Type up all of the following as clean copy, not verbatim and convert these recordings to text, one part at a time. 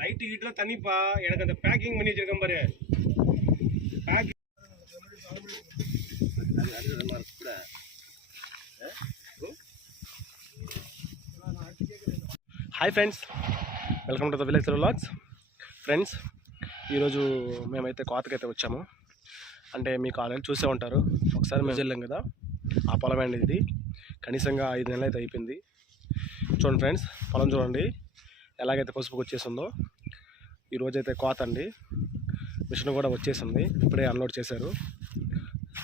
Light கிட்ட தண்ணிப்பா எனக்கு அந்த பேக்கிங் பண்ணி வச்சிருக்கேன் பாரு. Hi friends, welcome to the village vlogs. Friends, ఈరోజు మేమైతే కోతకైతే వచ్చాము. అంటే మీకు ఆల్రెడీ చూసే ఉంటారు, ఒకసారి మేము వెళ్ళాం కదా, ఆ పొలం అండి ఇది. కనీసంగా 5 నెలలు అయితే అయిపోయింది. చూడండి ఫ్రెండ్స్, పొలం చూడండి ఎలాగైతే పసుపుకి వచ్చేసిందో. ఈరోజైతే కోత అండి, మిషన్ కూడా వచ్చేసింది, ఇప్పుడే అన్లోడ్ చేశారు.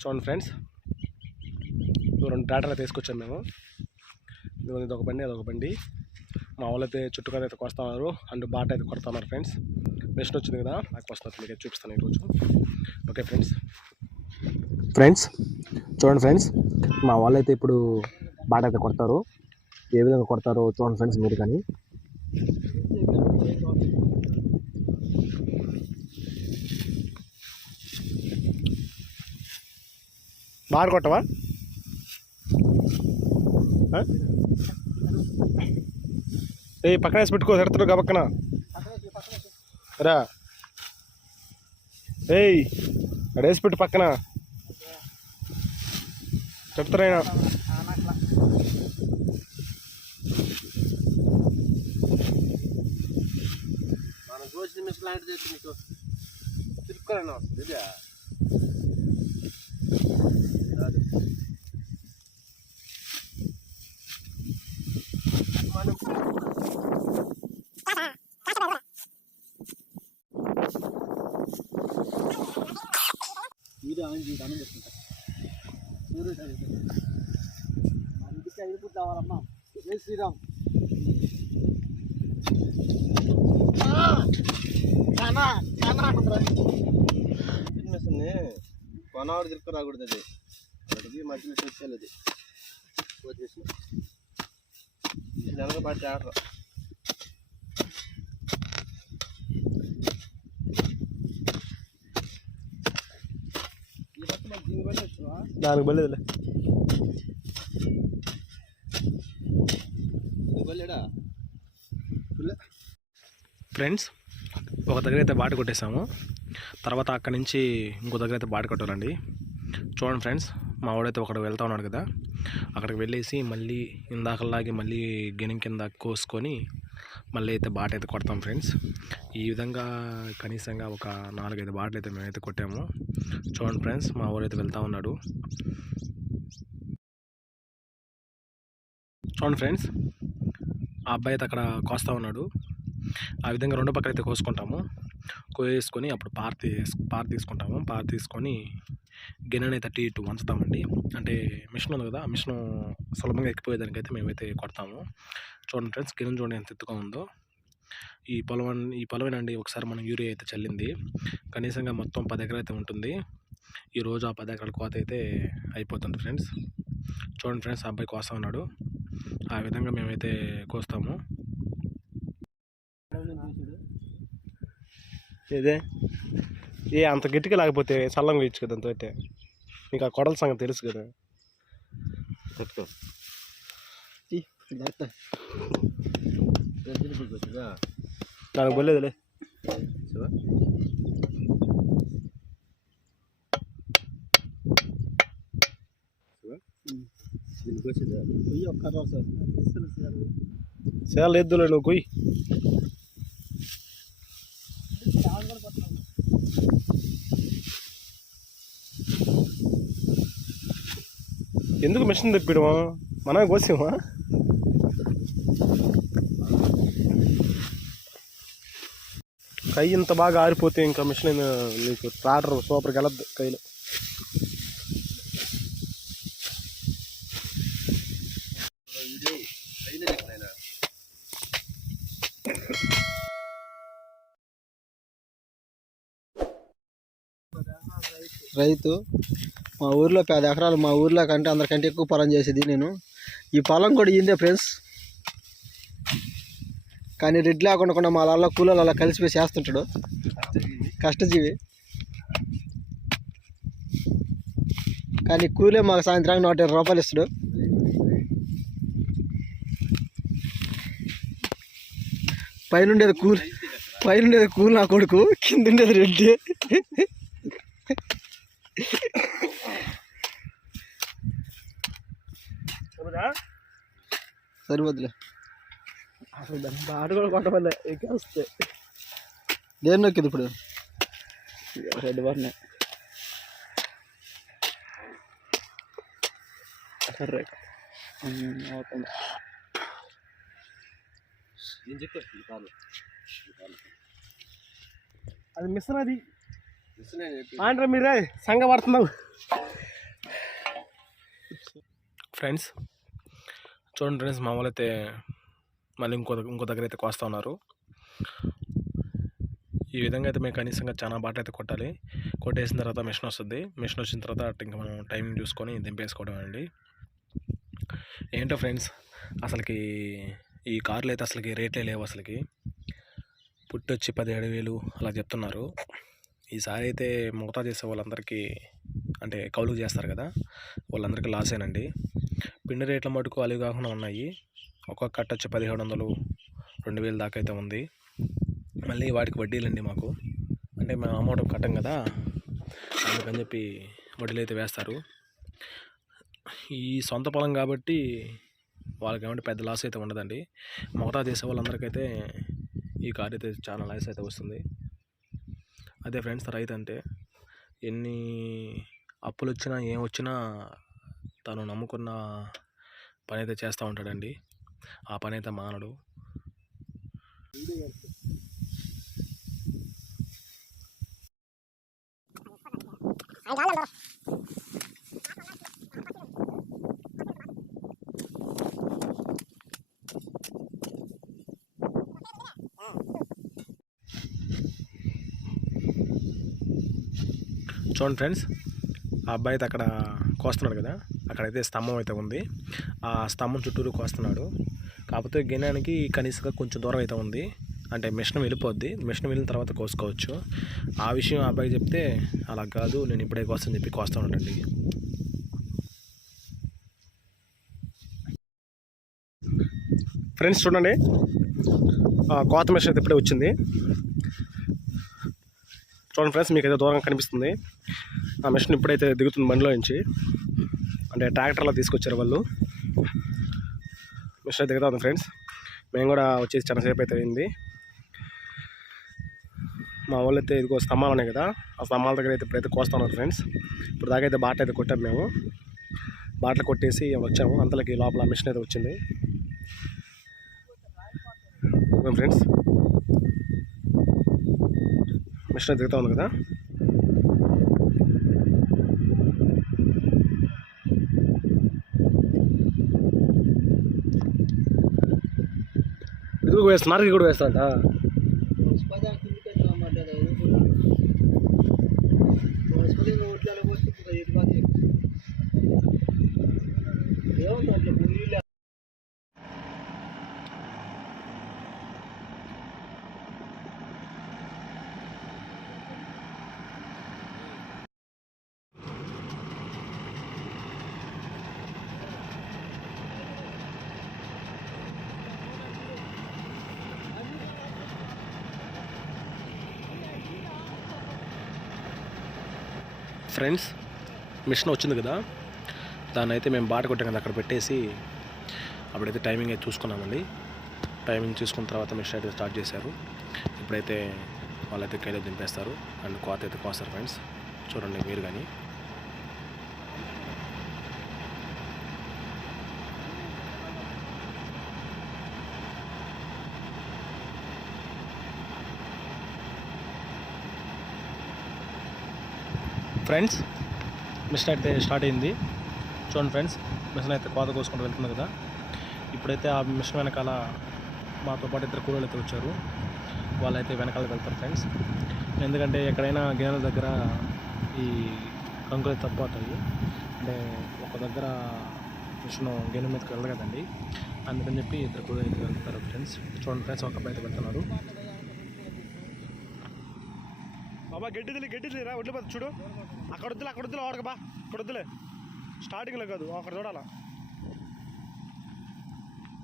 చూడండి ఫ్రెండ్స్, 2 ట్రాక్టర్లు తీసుకొచ్చాము మేము. ఇదొక బండి, అదొక బండి. మా వాళ్ళు అయితే చుట్టుకొని అయితే కొస్తున్నారు, అండ్ బాట అయితే కొడుతున్నారు ఫ్రెండ్స్. మిషన్ వచ్చింది కదా, నాకు వస్తున్నట్టు మీకు చూపిస్తాను ఈరోజు. ఓకే ఫ్రెండ్స్ చూడండి ఫ్రెండ్స్, మా వాళ్ళు అయితే ఇప్పుడు బాట అయితే కొడతారు. ఏ విధంగా కొడతారో చూడండి ఫ్రెండ్స్ మీరు. కానీ బాగా కొట్టవా? ఏ పక్కన వేసి పెట్టుకో, ఎడతాడు పక్కన రా. ఏయ్ అడేసి పెట్టు పక్కన, చెప్తారైనా. మనం రోజు మిషన్ లాంటిది తెచ్చి నీకు తిరుక్కోలేనా వస్తుంది. దండం పెట్టుకుంటా ఇంటికి 5 పూట్లు కావాలమ్మా. జై శ్రీరామ్. మిషన్ని కొనవాడు తిరుక్కు రాకూడదు, అది అక్కడికి మధ్యలో వచ్చేయాలి. అది వచ్చేసిన నెలగా బాగా చేస్తారు. దానికి బలేదులే. ఫ్రెండ్స్, ఒక దగ్గర అయితే బాట కొట్టేసాము. తర్వాత అక్కడి నుంచి ఇంకో దగ్గర అయితే బాట కొట్టాలండి. చూడండి ఫ్రెండ్స్, మా వాడైతే ఒకడు వెళ్తా ఉన్నాడు కదా, అక్కడికి వెళ్ళేసి మళ్ళీ ఇందాకలాగే మళ్ళీ గెనం కింద కోసుకొని మళ్ళీ అయితే బాట అయితే కొడతాం ఫ్రెండ్స్. ఈ విధంగా కనీసంగా ఒక 4-5 బాటలు అయితే మేమైతే కొట్టాము. చూడండి ఫ్రెండ్స్, మా ఊరైతే వెళ్తూ ఉన్నాడు. చూడండి ఫ్రెండ్స్, ఆ అబ్బాయి అయితే అక్కడ కోస్తూ ఉన్నాడు. ఆ విధంగా 2 పక్కలు అయితే కోసుకుంటాము. కోసుకొని అప్పుడు పార తీసుకుంటాము. పార తీసుకొని గిన్నెని అయితే ఇటు వంచుతామండి. అంటే మిషన్ ఉంది కదా, మిషన్ సులభంగా ఎక్కిపోయేదానికైతే మేమైతే కొడతాము. చూడండి ఫ్రెండ్స్, గిన్నె చూడండి ఎంత ఎత్తుగా ఉందో. ఈ పొలమేనండి ఒకసారి మనం యూరియా అయితే చల్లింది. కనీసంగా మొత్తం 10 ఎకరాలు అయితే ఉంటుంది. ఈరోజు ఆ 10 ఎకరాల కోత అయితే అయిపోతుంది ఫ్రెండ్స్. చూడండి ఫ్రెండ్స్, ఆ అబ్బాయి కోస్తా ఉన్నాడు. ఆ విధంగా మేమైతే కోస్తాము. ఇదే అంత గట్టిగా లేకపోతే చల్లంగా వేయచ్చు కదా అంత అయితే. మీకు ఆ కొడల సంగతి తెలుసు కదా. నాకు బలేదులే. సేలు ఎద్దులే, నువ్వు కొయ్యి. ఎందుకు మిషన్ తెప్పిడమా, మనమే కోసామా? కై ఇంత బాగా ఆరిపోతే ఇంకా మిషన్ నీకు ట్రాక్టర్ సూపర్కి వెళ్ళద్దు కైలో. రైతు మా ఊర్లో 10 ఎకరాలు, మా ఊర్లో కంటే అందరికంటే ఎక్కువ పొలం చేసేది నేను. ఈ పొలం కూడా ఇయిందే ఫ్రెండ్స్. కానీ రెడ్ లేకుండా మా వాళ్ళ కూలీలు అలా కలిసిపోయి చేస్తుంటాడు, కష్టజీవి. కానీ కూలే మాకు సాయంత్రానికి 120 రూపాయలు ఇస్తాడు. పైనుండేది కూల్ నా కొడుకు, కింద ఉండేది రెడ్డి. సరిపోద్దులే. అసలు దాన్ని బాట కూడా కొట్టవలే ఎక్కేస్తే. దేని నొక్కింది ఇప్పుడు? రెడ్ బర్నే సరే అవుతుంది. అది మిస్ అది ఆండ్రా మీరే సంగ పడుతున్నావు. ఫ్రెండ్స్ చూడండి ఫ్రెండ్స్, మా వాళ్ళు అయితే మళ్ళీ ఇంకో దగ్గర అయితే కోస్తూ ఉన్నారు. ఈ విధంగా అయితే మేము కనీసంగా చాలా బాటలు అయితే కొట్టాలి. కొట్టేసిన తర్వాత మిషన్ వస్తుంది. మిషన్ వచ్చిన తర్వాత ఇంకా మనం టైమింగ్ చూసుకొని దింపేసుకోవడం అండి. ఏంటో ఫ్రెండ్స్, అసలుకి ఈ కార్లు అయితే అసలుకి రేట్లే లేవు. అసలుకి పుట్టొచ్చి 17,000 అలా చెప్తున్నారు. ఈసారి అయితే మోతా చేసే వాళ్ళందరికీ, అంటే కౌలుకు చేస్తారు కదా, వాళ్ళందరికీ లాసేనండి. పిండి రేట్ల మటుకు అలివి కాకుండా ఉన్నాయి. ఒక్కొక్క కట్ట వచ్చి 1,700, 2,000 దాకా అయితే ఉంది. మళ్ళీ వాటికి వడ్డీలండి మాకు, అంటే మేము అమౌంట్ కట్టం కదా, అందుకని చెప్పి వడ్డీలు అయితే వేస్తారు. ఈ సొంత పొలం కాబట్టి వాళ్ళకి ఏమంటే పెద్ద లాస్ అయితే ఉండదండి. మోతా చేసే వాళ్ళందరికైతే ఈ కార్ అయితే చాలా లాస్ అయితే వస్తుంది. అదే ఫ్రెండ్స్, రైతు అంటే ఎన్ని అప్పులు వచ్చినా ఏం వచ్చినా తను నమ్ముకున్న పని అయితే చేస్తూ ఉంటాడండి. ఆ పని అయితే మానడు. చూడండి ఫ్రెండ్స్, ఆ అబ్బాయి అయితే అక్కడ కోస్తున్నాడు కదా, అక్కడైతే స్తంభం అయితే ఉంది. ఆ స్తంభం చుట్టూరు కోస్తున్నాడు. కాకపోతే గిన్నెకి కనీసంగా కొంచెం దూరం అయితే ఉంది. అంటే మిషన్ వెళ్ళిపోద్ది, మిషన్ వెళ్ళిన తర్వాత కోసుకోవచ్చు. ఆ విషయం ఆ అబ్బాయి చెప్తే, అలా కాదు నేను ఇప్పుడే కోస్తని చెప్పి కోస్తూ ఉంటాండి. ఫ్రెండ్స్ చూడండి, కోత మిషన్ అయితే ఇప్పుడే వచ్చింది. చూడండి ఫ్రెండ్స్, మీకు అయితే దూరంగా కనిపిస్తుంది. ఆ మిషన్ ఇప్పుడైతే దిగుతుంది బండిలో నుంచి, అంటే ట్రాక్టర్లో తీసుకొచ్చారు వాళ్ళు. మిషన్ అయితే దిగుతుంది ఫ్రెండ్స్. మేము కూడా వచ్చేసి చాలా సేపు అయితే అయింది. మా వాళ్ళు అయితే ఇదిగో స్తంభాలు ఉన్నాయి కదా, ఆ స్తంభాల దగ్గర అయితే ఇప్పుడైతే కోస్తా ఉన్నారు ఫ్రెండ్స్. ఇప్పుడు దాకా అయితే బాట అయితే కొట్టాము మేము. బాటలు కొట్టేసి వచ్చాము, అంతలోకి లోపల మిషన్ అయితే వచ్చింది ఫ్రెండ్స్. మిషన్ దిగుతూ ఉంది కదా. ఇది కూడా వేస్తా, నాలుగు కూడా వేస్తా అంట. ఫ్రెండ్స్, మిషన్ వచ్చింది కదా, దాన్ని అయితే మేము బాట కొట్టాం కదా, అక్కడ పెట్టేసి అప్పుడైతే టైమింగ్ అయితే చూసుకున్నామండి. టైమింగ్ చూసుకున్న తర్వాత మిషన్ అయితే స్టార్ట్ చేశారు. ఇప్పుడైతే వాళ్ళైతే కైలో దింపేస్తారు అండ్ కోత అయితే కోస్తారు ఫ్రెండ్స్. చూడండి మీరు కానీ. ఫ్రెండ్స్, మిషన్ అయితే స్టార్ట్ అయింది. చూడండి ఫ్రెండ్స్, మిషన్ అయితే కోత కోసుకుంటూ వెళ్తుంది కదా. ఇప్పుడైతే ఆ మిషన్ వెనకాల మాతో పాటు ఇద్దరు కూలీలు అయితే వచ్చారు. వాళ్ళైతే వెనకాల వెళ్తారు ఫ్రెండ్స్. ఎందుకంటే ఎక్కడైనా గిన్నెల దగ్గర ఈ కంకులు తప్పిపోతాయి. అంటే ఒక దగ్గర మిషన్ గిన్నె మీదకి వెళ్ళదు కదండి, అందుకని చెప్పి ఇద్దరు కూలీలు అయితే వెళ్తారు ఫ్రెండ్స్. చూడండి ఫ్రెండ్స్, ఒక అబ్బాయి అయితే వెళ్తున్నారు. బాబా గడ్డి రా, వడ్లు చూడు. అక్కడ వద్దులే ఆడక బా, అక్కడ వద్దులే. స్టార్టింగ్లో కాదు, అక్కడ చూడాలా.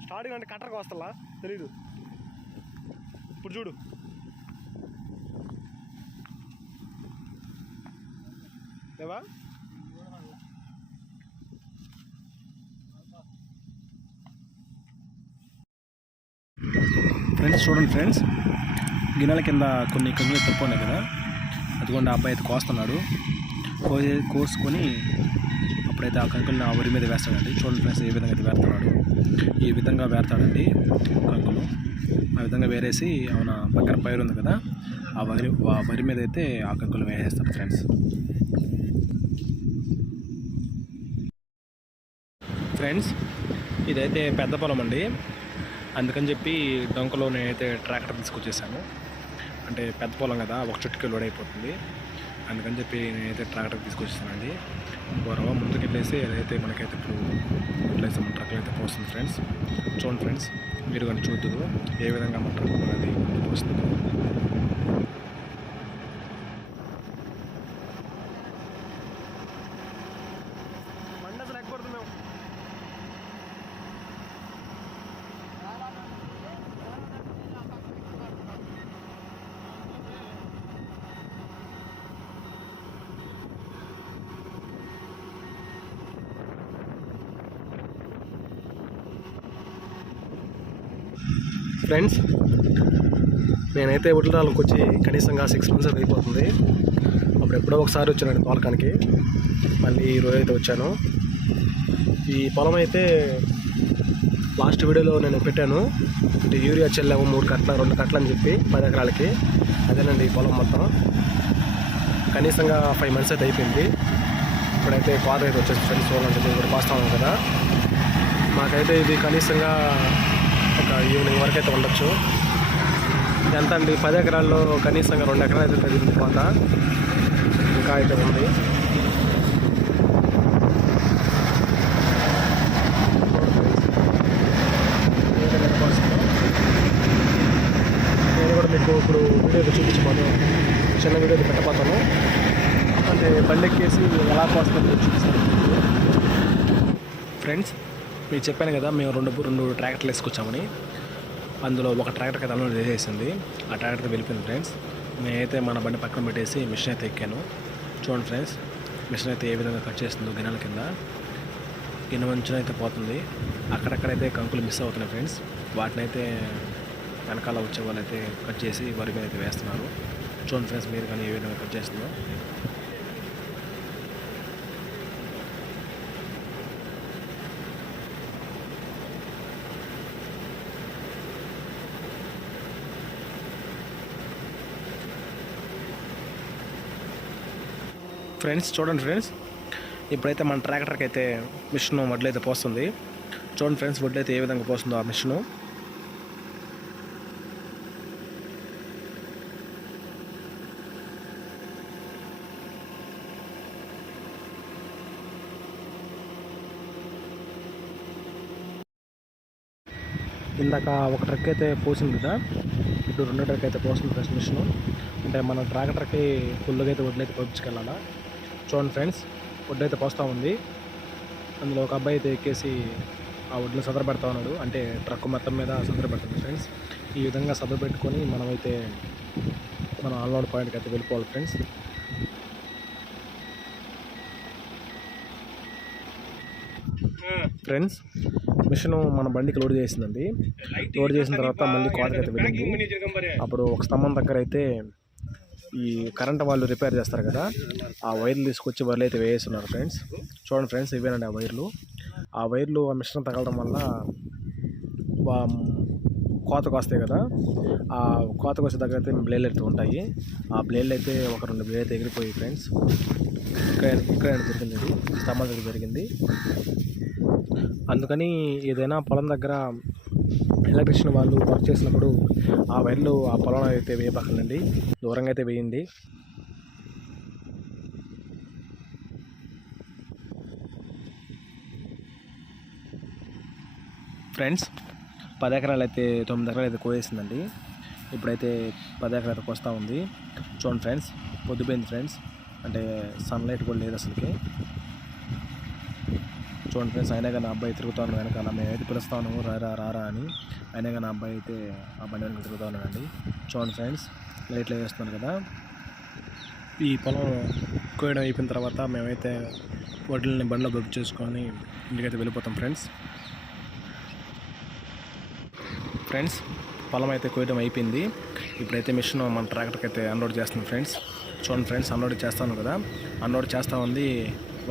స్టార్టింగ్ అంటే కట్టరకు వస్తా తెలీదు. ఇప్పుడు చూడు. లేవా? ఫ్రెండ్స్ చూడండి ఫ్రెండ్స్, గిన్నెల కింద కొన్ని కంగులు తక్కువ కదా, అదిగోండి ఆ అబ్బాయి అయితే కోస్తున్నాడు. కోసుకొని అప్పుడైతే ఆ కంకులను ఆ వరి మీద వేస్తాడండి. చూడండి ఫ్రెండ్స్ ఏ విధంగా అయితే వేస్తున్నాడు. ఈ విధంగా వేస్తాడండి కంకులు. ఆ విధంగా వేరేసి అవున పక్కన పైరు ఉంది కదా, ఆ వరి మీద అయితే ఆ కంకులు వేసేస్తాడు ఫ్రెండ్స్. ఫ్రెండ్స్ ఇదైతే పెద్ద పొలం అండి, అందుకని చెప్పి డొంకలో నేనైతే ట్రాక్టర్ తీసుకొచ్చేసాను. అంటే పెద్ద పొలం కదా, ఒక చుట్టుకి లోడ్ అయిపోతుంది, అందుకని చెప్పి నేనైతే ట్రాక్టర్ తీసుకొచ్చేసానండి. గొరవ ముందుకు వెళ్ళేసి అదైతే మనకైతే ఇప్పుడు ఎట్లయితే మన ట్రక్లు అయితే పోస్తుంది ఫ్రెండ్స్. చూడండి ఫ్రెండ్స్, మీరు కానీ చూద్దురు ఏ విధంగా మన ట్రక్ అనేది ముందుకు వస్తుంది. ఫ్రెండ్స్ నేనైతే ఉట్లరాళ్ళకి వచ్చి కనీసంగా 6 months అయిపోతుంది. అప్పుడు ఎప్పుడో ఒకసారి వచ్చానండి తోలకానికి, మళ్ళీ ఈరోజు అయితే వచ్చాను. ఈ పొలం అయితే లాస్ట్ వీడియోలో నేను పెట్టాను, అంటే యూరియా చెల్లాము 3 కట్టలు 2 కట్టలు అని చెప్పి 10 ఎకరాలకి. అదేనండి ఈ పొలం మొత్తం. కనీసంగా 5 months అయితే అయిపోయింది. ఇప్పుడైతే కోత అయితే వచ్చేసి ఫ్రెండ్స్, చూడాలంటే ఇప్పుడు కోస్తాము కదా. మాకైతే ఇది కనీసంగా ఒక ఈవినింగ్ వరకు అయితే ఉండొచ్చు. ఎంత అండి 10 ఎకరాల్లో కనీసంగా 2 ఎకరాలు అయితే తగ్గింది కోత, ఇంకా అయితే ఉంది. నేను కూడా మీకు ఇప్పుడు వీడియో చూపించబోతాను, చిన్న వీడియో పెట్టబోతాను. అంటే బండి ఎక్కేసి ఎలా కోస్తుందో చూపిస్తాను ఫ్రెండ్స్. మీకు చెప్పాను కదా, మేము రెండు ట్రాక్టర్లు వేసుకొచ్చామని. అందులో ఒక ట్రాక్టర్కి అయితే అన్లోడ్ చేసేసింది, ఆ ట్రాక్టర్కి వెళ్ళిపోయింది ఫ్రెండ్స్. నేనైతే మన బండి పక్కన పెట్టేసి మిషన్ అయితే ఎక్కాను. చూడండి ఫ్రెండ్స్, మిషన్ అయితే ఏ విధంగా కట్ చేస్తుందో గిన్నెల కింద. గిన్నె మంచున అయితే పోతుంది, అక్కడక్కడైతే కంకులు మిస్ అవుతున్నాయి ఫ్రెండ్స్. వాటిని అయితే వెనకాల వచ్చే వాళ్ళు అయితే కట్ చేసి వరి మీద అయితే వేస్తున్నారు. చూడండి ఫ్రెండ్స్ మీరు కానీ ఏ విధంగా కట్ చేస్తుందో. ఫ్రెండ్స్ చూడండి ఫ్రెండ్స్, ఇప్పుడైతే మన ట్రాక్టర్కి అయితే మిషన్ వడ్లు అయితే పోస్తుంది. చూడండి ఫ్రెండ్స్, వడ్లు అయితే ఏ విధంగా పోస్తుందో ఆ మిషను. ఇందాక ఒక ట్రక్ అయితే పోసింది కదా, ఇప్పుడు 2 ట్రక్ అయితే పోస్తుంది ఫ్రెండ్స్ మిషను. అంటే మన ట్రాక్టర్కి ఫుల్గా అయితే వడ్లు అయితే పంపించుకెళ్ళాలా. చూడండి ఫ్రెండ్స్, వడ్లు అయితే పోస్తూ ఉంది. అందులో ఒక అబ్బాయి అయితే ఎక్కేసి ఆ వడ్లు సదర పెడతా ఉన్నాడు, అంటే ట్రక్ మొత్తం మీద సదర పెడుతుంది ఫ్రెండ్స్. ఈ విధంగా సదర పెట్టుకొని మనమైతే మన అన్లోడ్ పాయింట్కి అయితే వెళ్ళిపోవాలి ఫ్రెండ్స్. ఫ్రెండ్స్ మిషన్ మన బండికి లోడ్ చేసిందండి. లోడ్ చేసిన తర్వాత మళ్ళీ కోతకి అయితే వెళ్ళింది. అప్పుడు ఒక స్తంభం దగ్గర అయితే ఈ కరెంట్ వాళ్ళు రిపేర్ చేస్తారు కదా, ఆ వైర్లు తీసుకొచ్చి వైర్లు అయితే వేస్తున్నారు ఫ్రెండ్స్. చూడండి ఫ్రెండ్స్, ఇవేనండి ఆ వైర్లు. ఆ వైర్లు ఆ మిషన్ తగలడం వల్ల కోతకు వస్తాయి కదా, ఆ కోతకు వచ్చే దగ్గర అయితే బ్లేడ్లు అయితే ఉంటాయి. ఆ బ్లేడ్లు అయితే ఒక 2 బ్లేడ్ అయితే ఎగిరిపోయి ఫ్రెండ్స్. ఇక్కడ జరిగింది, ఇది స్తంభం దగ్గర జరిగింది. అందుకని ఏదైనా పొలం దగ్గర ఎలక్ట్రీషియన్ వాళ్ళు వర్క్ చేసినప్పుడు ఆ వైర్లు ఆ పొలం అయితే వేయబాకండి, దూరంగా అయితే వేయండి. ఫ్రెండ్స్ 10 ఎకరాలు అయితే 9 ఎకరాలు అయితే కోసేసిందండి. ఇప్పుడైతే 10 ఎకరాలు అయితే కోస్తూ ఉంది. చూడండి ఫ్రెండ్స్, పొద్దుపోయింది ఫ్రెండ్స్, అంటే సన్లైట్ కూడా లేదు అసలుకి. చూడండి ఫ్రెండ్స్, అయినా కానీ అబ్బాయి తిరుగుతాను వెనకాల. మేమైతే పిలుస్తాను రారా అని, అయినా కానీ అబ్బాయి అయితే ఆ బండి వెనక తిరుగుతూ ఉన్నాడండి. చూడండి ఫ్రెండ్స్, లైట్లు వేస్తున్నారు కదా. ఈ పొలం కోయడం అయిపోయిన తర్వాత మేమైతే వడ్లని బండిలో బుక్ చేసుకొని ఇంటికైతే వెళ్ళిపోతాం ఫ్రెండ్స్. పొలం అయితే కోయడం అయిపోయింది. ఇప్పుడైతే మిషన్ మన ట్రాక్టర్కి అయితే అన్లోడ్ చేస్తుంది ఫ్రెండ్స్. చూడండి ఫ్రెండ్స్, అన్లోడ్ చేస్తాను కదా, అన్లోడ్ చేస్తూ ఉంది.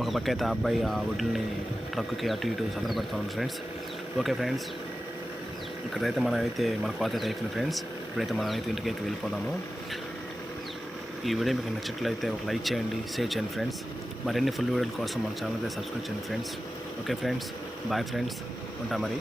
ఒక పక్క అయితే ఆ అబ్బాయి ఆ వడ్లని ట్రక్కి అటు ఇటు సదర పెడతా ఉంది ఫ్రెండ్స్. ఓకే ఫ్రెండ్స్, ఇక్కడైతే మన కోత అయితే అయిపోయింది ఫ్రెండ్స్. ఇప్పుడైతే మనమైతే ఇంటికైతే వెళ్ళిపోదాము. ఈ వీడియో మీకు నచ్చినట్లయితే ఒక లైక్ చేయండి, షేర్ చేయండి ఫ్రెండ్స్. మరిన్ని ఫుల్ వీడియోల కోసం మన ఛానల్ అయితే సబ్స్క్రైబ్ చేయండి friends. Okay friends, bye friends, ఉంటా మరి.